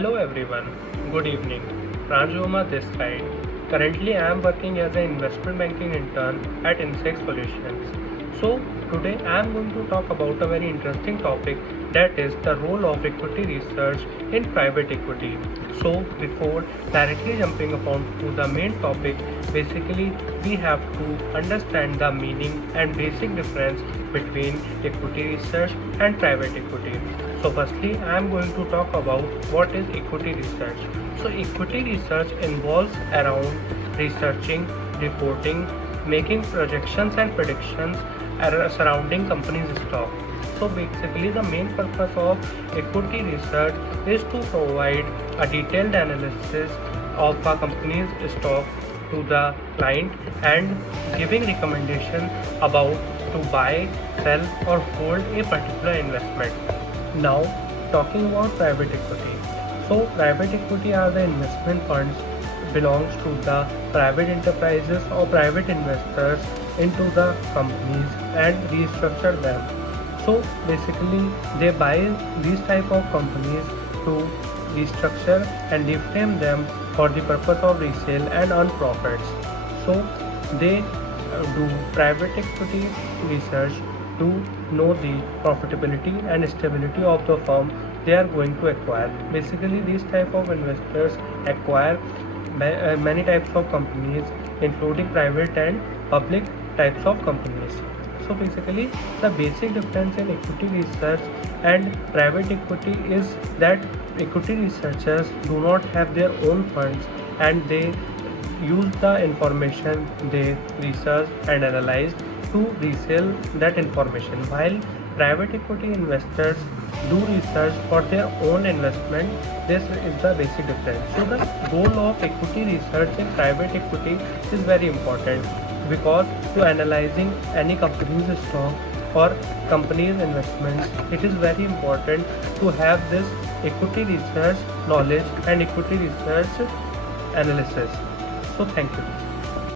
Hello everyone, good evening. Rajoma this side. Currently I am working as an investment banking intern at inSAKE Solutions. So today I am going to talk about a very interesting topic, that is the role of equity research in private equity. So before directly jumping upon to the main topic, basically we have to understand the meaning and basic difference between equity research and private equity. So firstly, I am going to talk about what is equity research. So equity research involves around researching, reporting, making projections and predictions surrounding companies' stock. So basically the main purpose of equity research is to provide a detailed analysis of a company's stock to the client and giving recommendation about to buy, sell or hold a particular investment. Now talking about private equity. So private equity are the investment funds belongs to the private enterprises or private investors into the companies and restructure them. So basically they buy these type of companies to restructure and reframe them for the purpose of resale and earn profits. So they do private equity research to know the profitability and stability of the firm they are going to acquire. Basically these type of investors acquire many types of companies including private and public types of companies. So basically the basic difference in equity research and private equity is that equity researchers do not have their own funds and they use the information they research and analyze to resell that information, while private equity investors do research for their own investment. This is the basic difference. So the goal of equity research in private equity is very important, because to analyzing any company's stock or company's investments, it is very important to have this equity research knowledge and equity research analysis. So thank you.